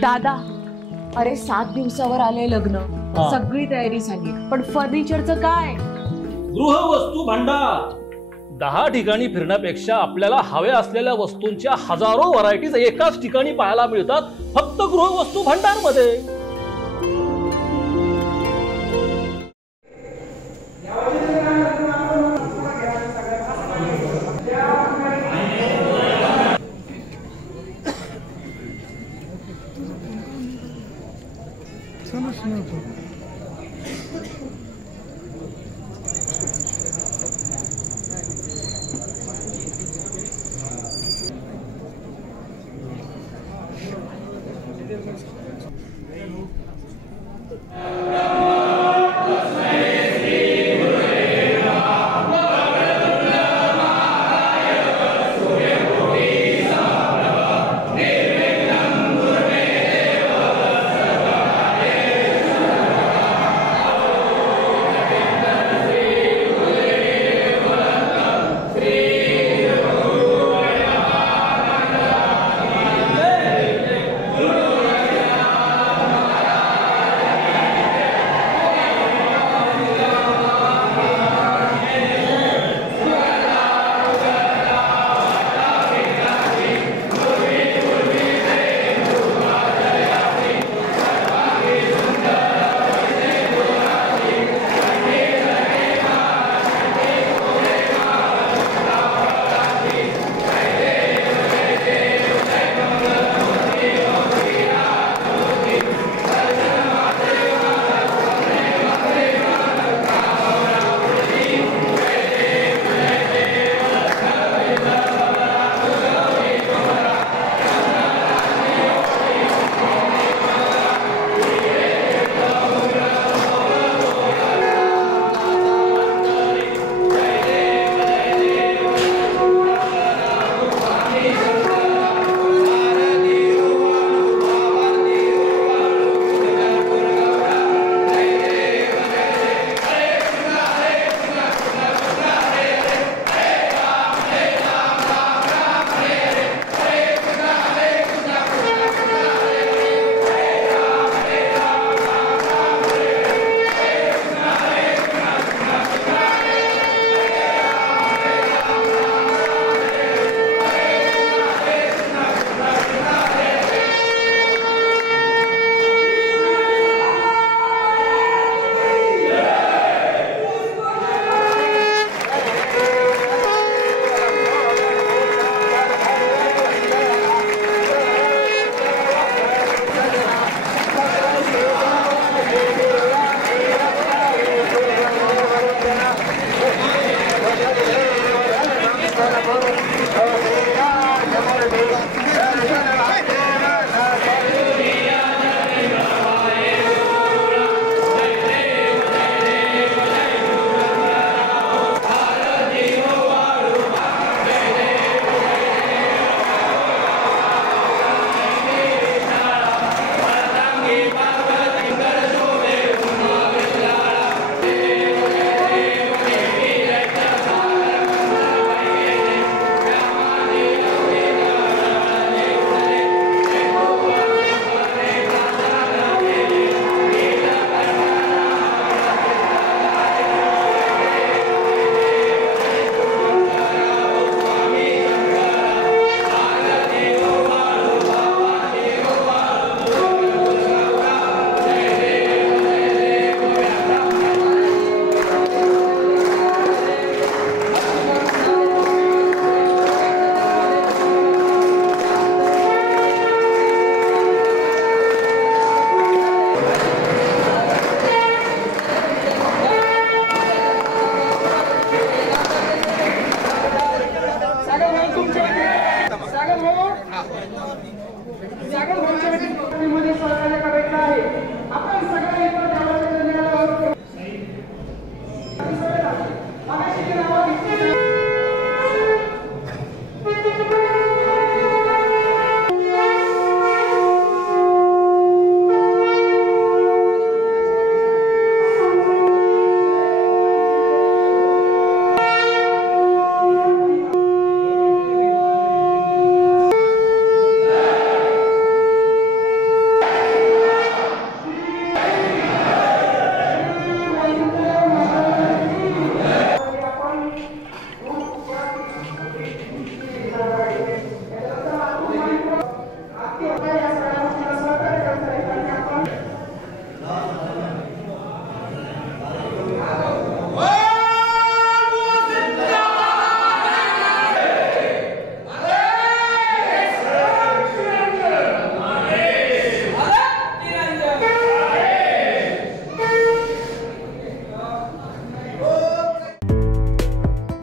दादा, अरे 7 दिवसावर आले लग्न, सगळी तयारी झाली, पण फर्निचरचं काय? गृहवस्तू भांडार 10 ठिकाणी फिरण्यापेक्षा आपल्याला हव्या असलेल्या वस्तूंच्या हजारो व्हरायटीज एकाच ठिकाणी पाहायला मिळतात, फक्त गृहवस्तू भांडार मध्ये.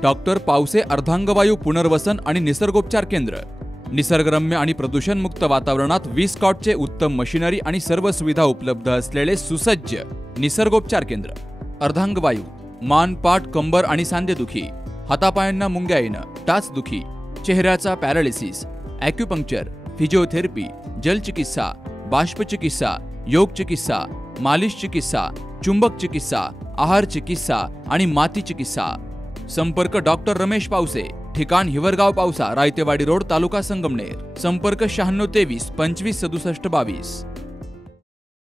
डॉक्टर पावसे अर्धांगवायू पुनर्वसन आणि निसर्गोपचार केंद्र, निसर्गरम्य आणि प्रदूषणमुक्त वातावरणात 20 कॉटचे उत्तम मशिनरी आणि सर्व सुविधा उपलब्ध असलेले सुसज्ज निसर्गोपचार केंद्र. अर्धांगवायू, मान, पाठ, कंबर आणि सांधेदुखी, हातापायांना मुंग्या येणं, टाचदुखी, चेहऱ्याचा पॅरालिसिस, ॲक्युपंक्चर, फिजिओथेरपी, जलचिकित्सा, बाष्पचिकित्सा, योग चिकित्सा, मालिश चिकित्सा, चुंबक चिकित्सा, आहार चिकित्सा आणि माती चिकित्सा. संपर्क डॉक्टर रमेश पावसे, ठिकाण हिवरगाव पावसा, रायतेवाडी रोड, तालुका संगमनेर. संपर्क 9623 25 67 22.